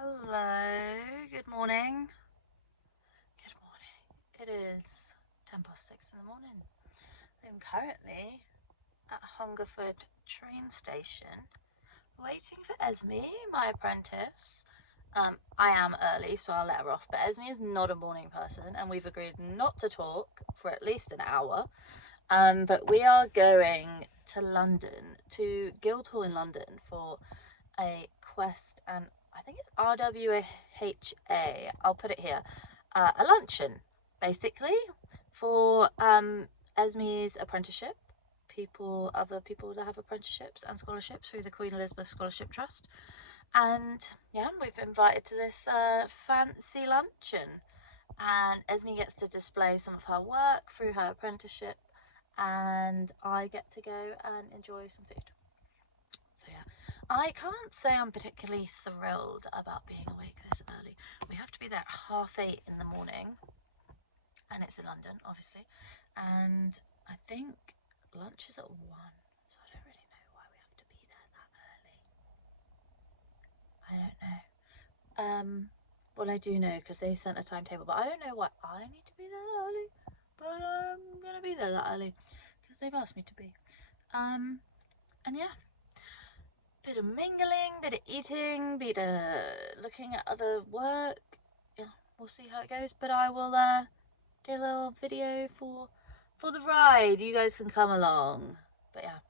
Hello, good morning. Good morning. It is 6:10 in the morning. I'm currently at Hungerford train station waiting for Esme, my apprentice. I am early, so I'll let her off, but Esme is not a morning person and we've agreed not to talk for at least an hour. But we are going to London, to Guildhall in London for a Qest and I think it's RWHA, I'll put it here, a luncheon basically for Esme's apprenticeship, other people that have apprenticeships and scholarships through the Queen Elizabeth Scholarship Trust. And yeah, we've been invited to this fancy luncheon, and Esme gets to display some of her work through her apprenticeship and I get to go and enjoy some food. So yeah, I can't say I'm particularly thrilled about being awake this early. We have to be there at 8:30 in the morning, and it's in London, obviously, and I think lunch is at 1, so I don't really know why we have to be there that early. I don't know. Well, I do know because they sent a timetable, but I don't know why I need to be there that early, but I'm gonna be there that early because they've asked me to be. And yeah, bit of mingling, bit of eating, bit of looking at other work. Yeah, we'll see how it goes, but I will do a little video for the ride. You guys can come along, but yeah,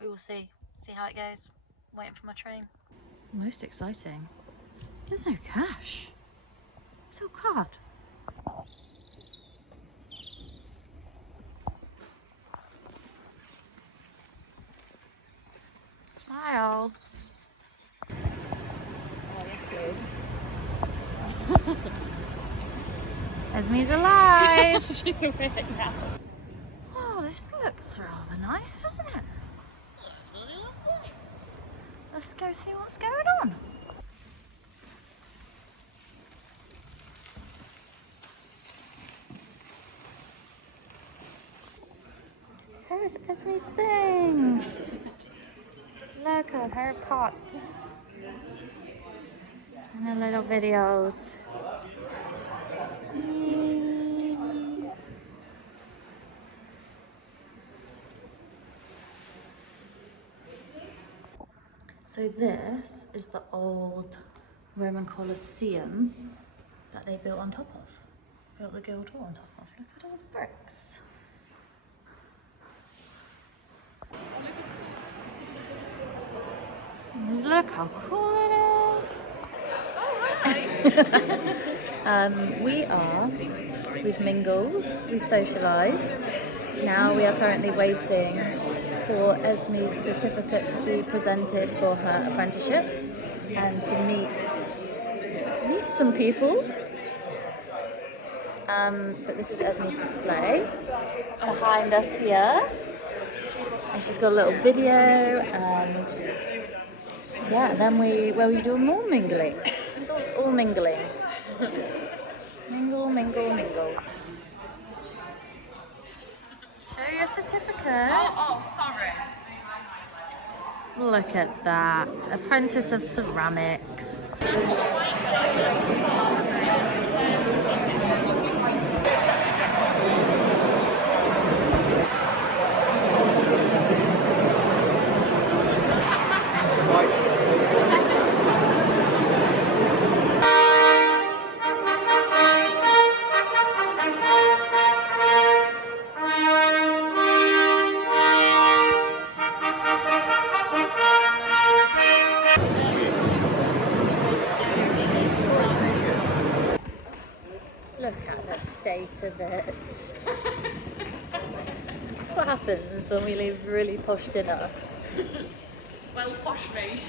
we will see how it goes. I'm waiting for my train. Most exciting, there's no cash, it's all card. Hi all. Oh, yes please. Esme's alive! She's awake now. Oh, this looks rather nice, doesn't it? That's really lovely. Let's go see what's going on. Here's Esme's things. Look at her pots. And her little videos. So this is the old Roman Colosseum that they built on top of. Built the Guildhall on top of. Look at all the bricks. Look how cool it is. We've mingled, we've socialised. Now we are currently waiting for Esme's certificate to be presented for her apprenticeship and to meet some people. But this is Esme's display behind us here. And she's got a little video and yeah, and then we do more mingling. It's all mingling. Mingle, mingle, mingle. Show your certificate. Oh, sorry. Look at that. Apprentice of Ceramics. Look at the state of it. That's what happens when we leave really posh dinner. Well, posh me.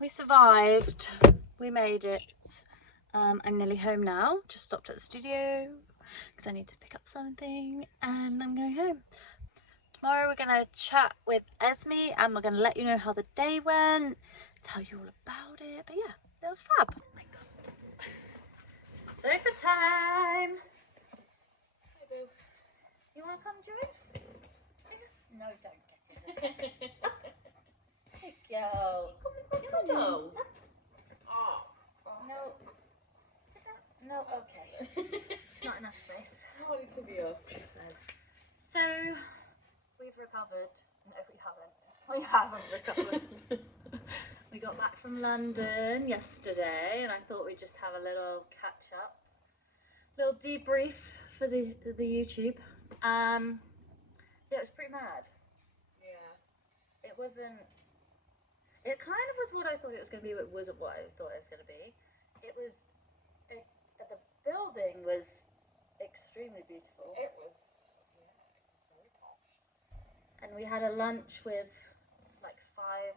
We survived. We made it. I'm nearly home now. Just stopped at the studio because I need to pick up something and I'm going home. Tomorrow we're going to chat with Esme and we're going to let you know how the day went, tell you all about it. But yeah, it was fab. Oh my God. Sofa time. Hey boo. You want to come, Joey? No, don't get in. Hey, Yo. No. Oh. No. Sit down. No, okay. Not enough space. I want it to be up, she says. So, we've recovered. No, we haven't. We haven't recovered. We got back from London yesterday, and I thought we'd just have a little catch up, little debrief for the YouTube. Yeah, it was pretty mad. Yeah. It wasn't. It kind of was what I thought it was going to be, but it wasn't what I thought it was going to be. It was. The building was extremely beautiful. It was very posh. And we had a lunch with like 500,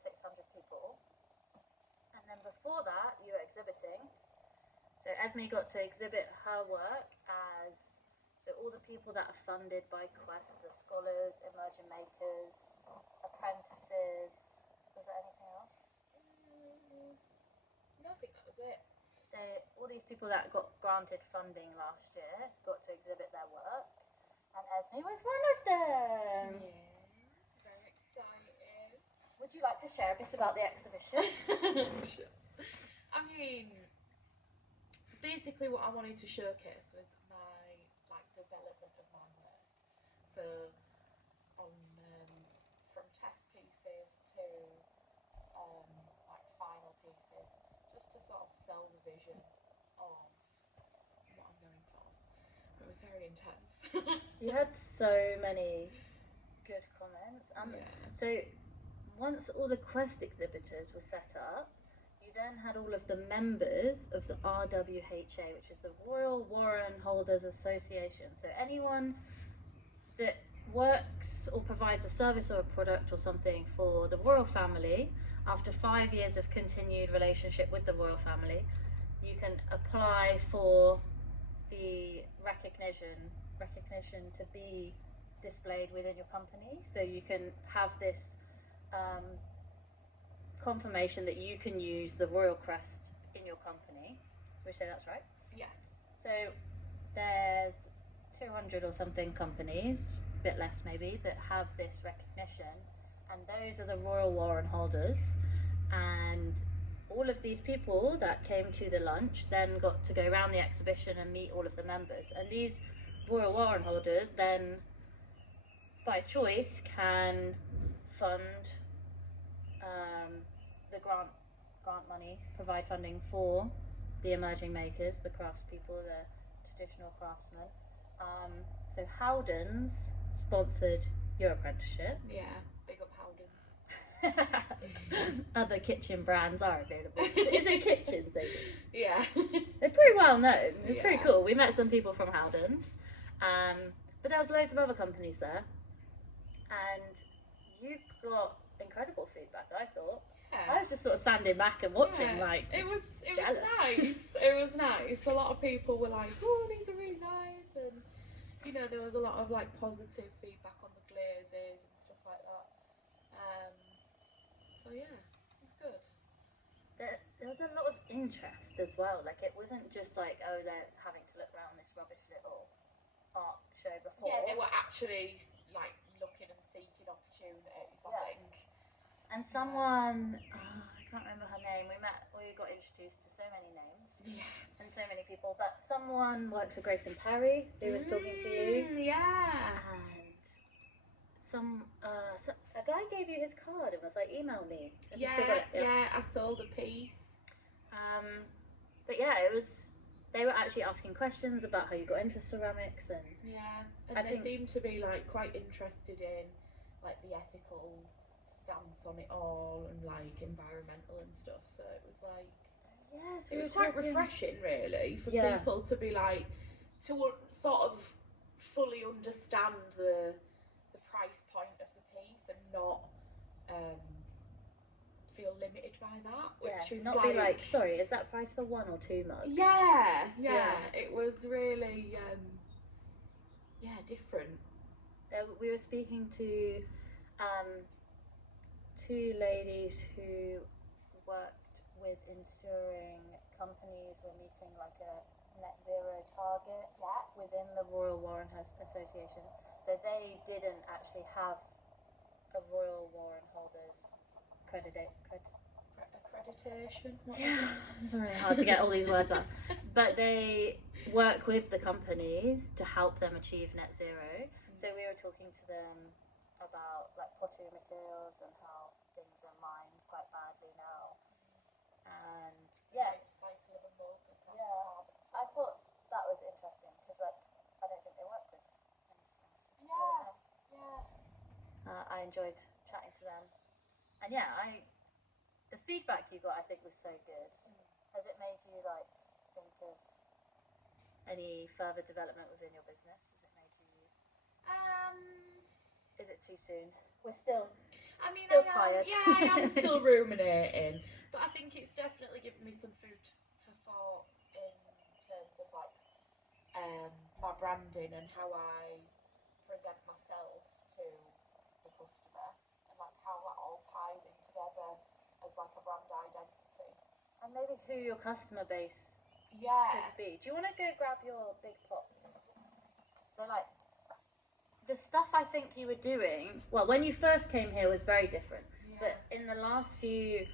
600 people. And then before that, you were exhibiting. So Esme got to exhibit her work as, so all the people that are funded by Qest, the scholars, emerging makers, apprentices. Was there anything else? No, I think that was it. All these people that got granted funding last year got to exhibit their work. And Esme was one of them. Yeah, very exciting. Would you like to share a bit about the exhibition? Sure. I mean, basically what I wanted to showcase was my development of my work. So on from test pieces to final pieces, just to sort of sell the vision of what I'm going for. It was very intense. You had so many good comments. Yeah. So once all the Qest exhibitors were set up, you then had all of the members of the RWHA, which is the Royal Warrant Holders Association. So anyone that works or provides a service or a product or something for the royal family, after 5 years of continued relationship with the royal family, you can apply for the recognition to be displayed within your company. So you can have this confirmation that you can use the royal crest in your company. Would you say that's right? Yeah. So there's 200 or something companies, a bit less maybe, that have this recognition, and those are the royal warrant holders. And all of these people that came to the lunch then got to go around the exhibition and meet all of the members, and these royal warrant holders then by choice can fund the grant money, provide funding for the emerging makers, the craftspeople, the traditional craftsmen. So Howdens sponsored your apprenticeship. Yeah, big up Howdens. Other kitchen brands are available. Is it kitchens they do? Yeah. They're pretty well known. It's pretty Yeah. cool. We met some people from Howdens. But there was loads of other companies there. And you got incredible feedback, I thought. I was just sort of standing back and watching, like, it was jealous. nice. It was nice. A lot of people were like, "Oh, these are really nice," and there was a lot of positive feedback on the glazes and stuff like that. So yeah, it was good. There was a lot of interest as well. Like, it wasn't just like, oh, they're having to look around this rubbish little art show before. Yeah, they were actually looking and seeking opportunities. I think. And someone, I can't remember her name. We got introduced to so many names and so many people. But someone works for Grace and Perry who was talking to you. Yeah. And a guy gave you his card and was like, email me. Have you Yeah, still got it? yeah, I sold a piece. But yeah, they were actually asking questions about how you got into ceramics and they seemed to be quite interested in the ethical stance on it all and environmental and stuff. So it was it was quite refreshing, really, for people to be to sort of fully understand the price point of the piece and not feel limited by that, which is not be sorry, is that price for 1 or 2 mugs? Yeah. It was really different. We were speaking to 2 ladies who worked with ensuring companies were meeting a net zero target within the Royal Warrant Association. So they didn't actually have a Royal Warrant Holders accreditation. Yeah, it's really hard to get all these words out. But they work with the companies to help them achieve net zero. So we were talking to them about like pottery materials and how things are mined quite badly now. And yeah, cycle of a mug. Yeah, I thought that was interesting because like I don't think they work with any schools. I enjoyed chatting to them, and the feedback you got I think was so good. Has it made you like think of any further development within your business? Has it made you? Is it too soon? We're still. Still tired. I am still ruminating, but I think it's definitely given me some food for thought in terms of like my branding and how I present myself to the customer and like how that all ties in together as like a brand identity. And maybe who your customer base could be. Do you want to go grab your big pot? So like the stuff I think you were doing, well, when you first came here was very different. But in the last few,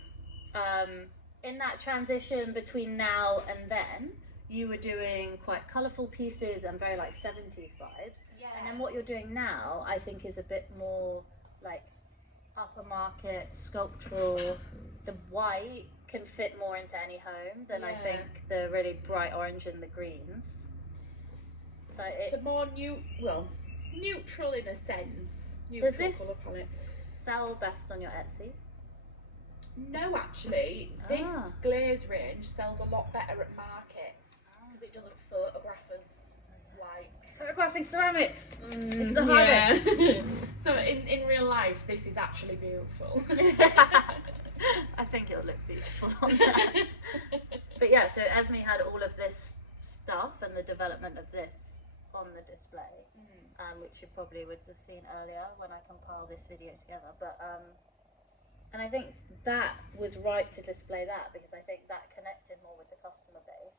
in that transition between now and then, you were doing quite colourful pieces and very like 70s vibes. And then what you're doing now, I think, is a bit more like upper market, sculptural. The white can fit more into any home than I think the really bright orange and the greens. So it's a more neutral in a sense. Does this sell best on your Etsy? No, actually, this glaze range sells a lot better at markets because it doesn't photograph as like photographing ceramics. It's the hardest. So in real life, this is actually beautiful. I think it'll look beautiful on that. But yeah, so Esme had all of this stuff and the development of this on the display, which you probably would have seen earlier when I compiled this video together. But and I think that was right to display that because I think that connected more with the customer base.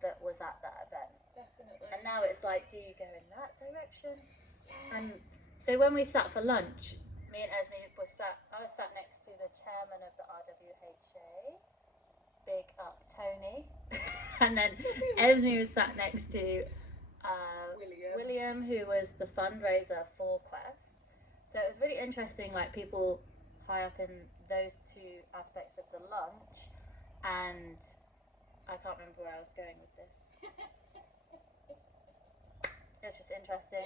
That was at that event. Definitely. And now it's like, do you go in that direction? And so when we sat for lunch, me and Esme I was sat next to the chairman of the RWHA. Big up Tony. And then Esme was sat next to William, who was the fundraiser for Qest. So it was really interesting, like people high up in those two aspects of the lunch, and I can't remember where I was going with this. It's just interesting.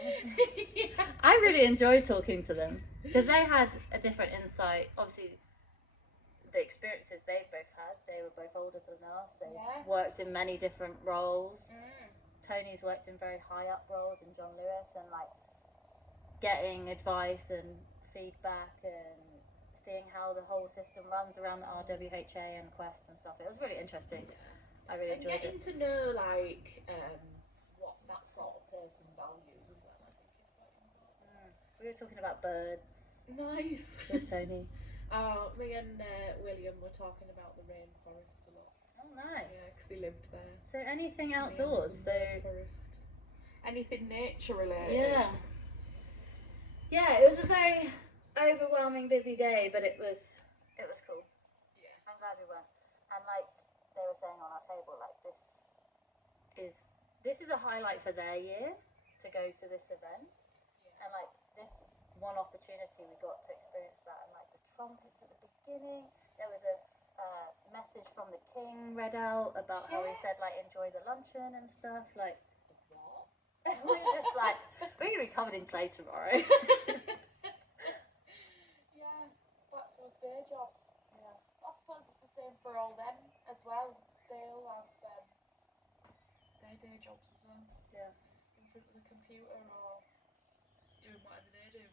I really enjoyed talking to them because they had a different insight. Obviously, the experiences they've both had, they were both older than us. They worked in many different roles. Tony's worked in very high up roles in John Lewis, and like getting advice and feedback and seeing how the whole system runs around the RWHA and Qest and stuff. It was really interesting. I really enjoyed getting to know like what that sort of person values as well, I think is quite important. We were talking about birds. Nice. With Tony. Me and William were talking about the rainforest a lot. Oh, nice. Yeah, because he lived there. So anything outdoors. So rainforest. Anything nature related. Yeah, it was a very overwhelming, busy day, but it was cool. Yeah. I'm glad we went. And like they were saying on our table, like this is a highlight for their year to go to this event. And like this one opportunity we got to experience that, and like the trumpets at the beginning. There was a message from the king read out about how he said like enjoy the luncheon and stuff. Like what? We were just like we're gonna be covered in clay tomorrow. Back to us day jobs. I suppose it's the same for all them as well. They all have their day jobs as well. In front of the computer or doing whatever they do.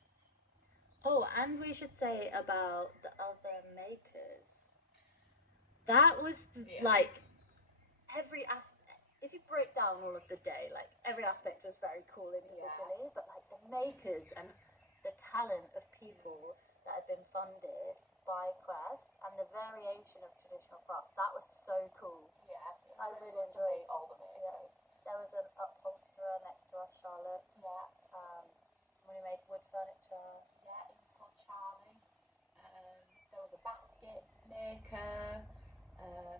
Oh, and we should say about the other makers. That was like every aspect. If you break down all of the day, like every aspect was very cool individually, but like the makers and the talent of people that had been funded by Qest and the variation of traditional crafts, that was so cool. I really enjoyed all the makers. There was an upholsterer next to us, Charlotte. Someone who made wood furniture. It was called Charlie. maker,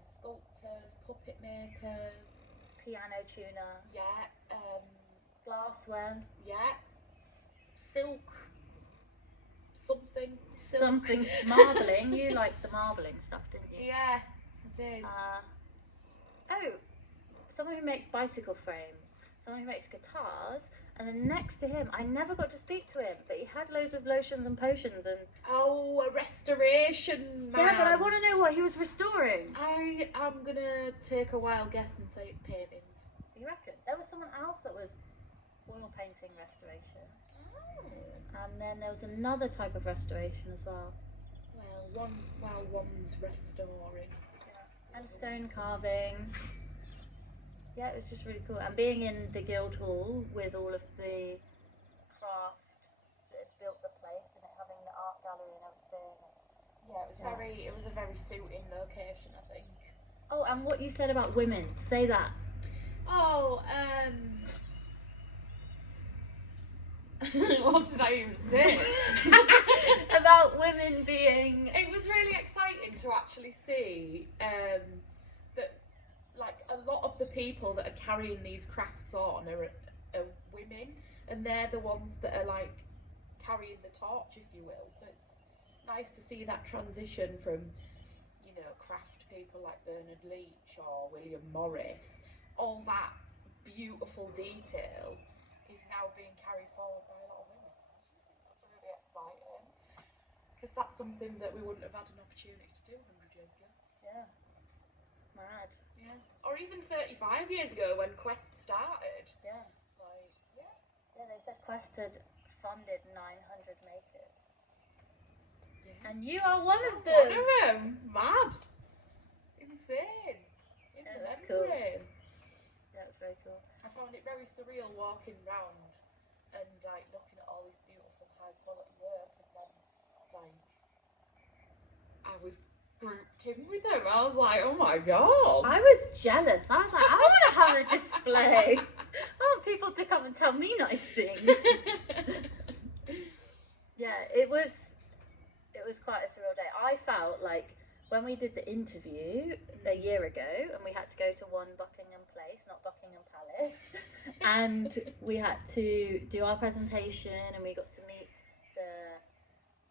sculptors, puppet makers, piano tuner, yeah, glassware, yeah, silk, something, something marbling. You liked the marbling stuff, didn't you? Yeah, I did. Oh, someone who makes bicycle frames, someone who makes guitars, and then next to him, I never got to speak to him, but he had loads of lotions and potions and... Oh, a restoration man. Yeah, but I want to know what he was restoring. I am going to take a wild guess and say it's paintings. You reckon? There was someone else that was oil painting restoration. Oh. And then there was another type of restoration as well. Well, one's restoring. Yeah. And stone carving. Yeah, it was just really cool. And being in the guild hall with all of the craft that had built the place and it having the art gallery and everything. Yeah, it was a very suiting location, I think. Oh, and what you said about women, say that. Oh, what did I even say? About women being... It was really exciting to actually see that, like, a lot of the people that are carrying these crafts on are women, and they're the ones that are, like, carrying the torch, if you will. So it's nice to see that transition from, you know, craft people like Bernard Leach or William Morris. All that beautiful detail is now being carried forward by a lot of women. That's really exciting, because that's something that we wouldn't have had an opportunity to do 100 years ago. Yeah. Mad. Yeah. Or even 35 years ago when Qest started. Yeah. Like, yeah. Yeah, they said Qest had funded 900 makers. Yeah. And you are one of them. One of them. Mad. Insane. In the that's memory. Cool. Yeah, it's very cool. I found it very surreal walking round and like looking at all this beautiful high quality work, and then like I was grouped in with them. I was like, oh my god. I was jealous. I was like, I want to have a display. I want people to come and tell me nice things. Yeah, it was quite a surreal day. I felt like when we did the interview a year ago and we had to go to 1 Buckingham Place, not Buckingham Palace, and we had to do our presentation and we got to meet the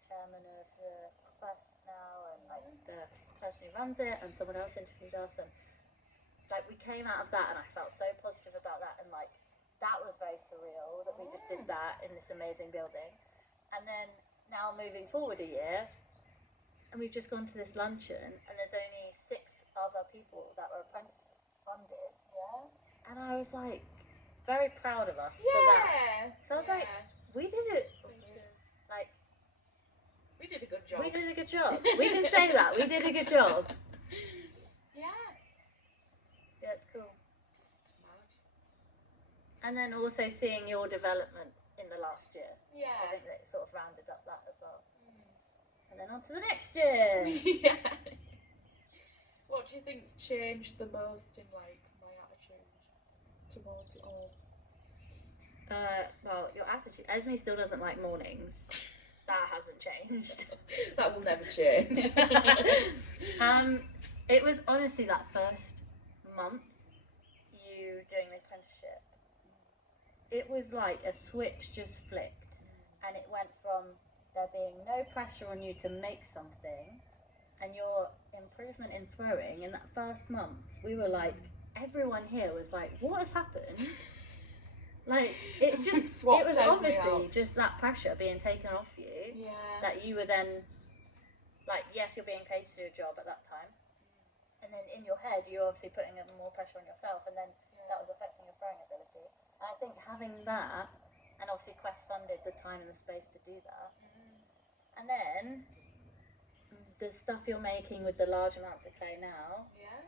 chairman of the Quest now and like the person who runs it, and someone else interviewed us, and like we came out of that and I felt so positive about that, and like that was very surreal that we just did that in this amazing building. And then now moving forward a year, and we've just gone to this luncheon, and there's only 6 other people that were apprentice funded. Yeah. And I was like, very proud of us for that. So I was like, we did it. Like, we did a good job. We did a good job. We can say that. We did a good job. Yeah. Yeah, it's cool. Just mad. And then also seeing your development in the last year. Yeah. I think that it sort of rounded up that as well. And then on to the next year. Yeah. What do you think's changed the most in like my attitude towards it all? Well, your attitude. Esme still doesn't like mornings. That hasn't changed. That will never change. It was honestly that first month you doing the apprenticeship. It was like a switch just flipped, and it went from there being no pressure on you to make something, and your improvement in throwing in that first month, we were like, everyone here was like, what has happened? Like, it's just, it was obviously just that pressure being taken off you. Yeah. That you were then, like, yes, you're being paid to do a job at that time, and then in your head, you're obviously putting more pressure on yourself, and then that was affecting your throwing ability. And I think having that, and obviously Qest funded the time and the space to do that. And then the stuff you're making with the large amounts of clay now. Yeah.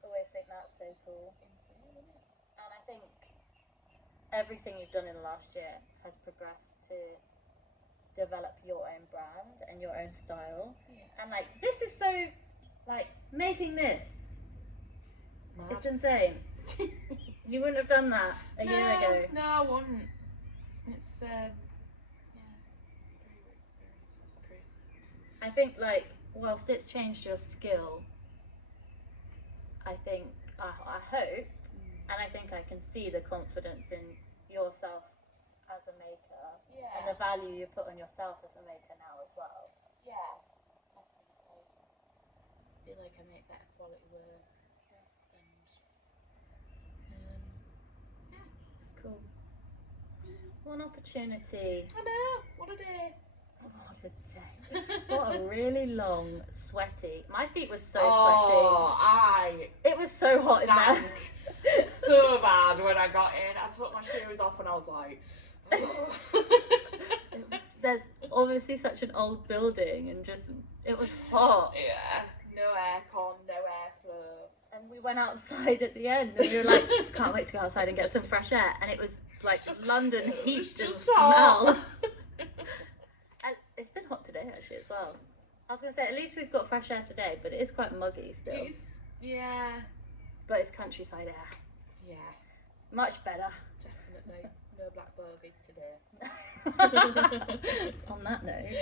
Always think that's so cool. Insane, isn't it? And I think everything you've done in the last year has progressed to develop your own brand and your own style. Yeah. And like, this is so, like, making this. Mad. It's insane. You wouldn't have done that a year ago. No, I wouldn't. It's, I think, like, whilst it's changed your skill, I think, I hope, and I think I can see the confidence in yourself as a maker, and the value you put on yourself as a maker now as well. Yeah, definitely. I feel like I make better quality work, and yeah, It's cool. What an opportunity. I know. What a day. What a day. What a really long, sweaty. My feet were so sweaty. It was so hot in there. So bad when I got in. I took my shoes off and I was like, oh. There's obviously such an old building and just, it was hot. Yeah. No aircon, no airflow. And we went outside at the end and we were like, can't wait to go outside and get some fresh air. And it was like just London heat and smell. And it's been hot today actually as well. I was going to say, at least we've got fresh air today, but it is quite muggy still. Yeah. But it's countryside air. Yeah. Much better. Definitely. No black bogies today. On that note.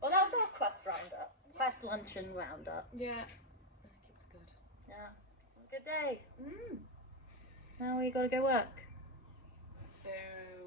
Well, that was our Qest roundup. Qest Luncheon roundup. Yeah. I think it was good. Yeah. It was a good day. Now we got to go work. Boo.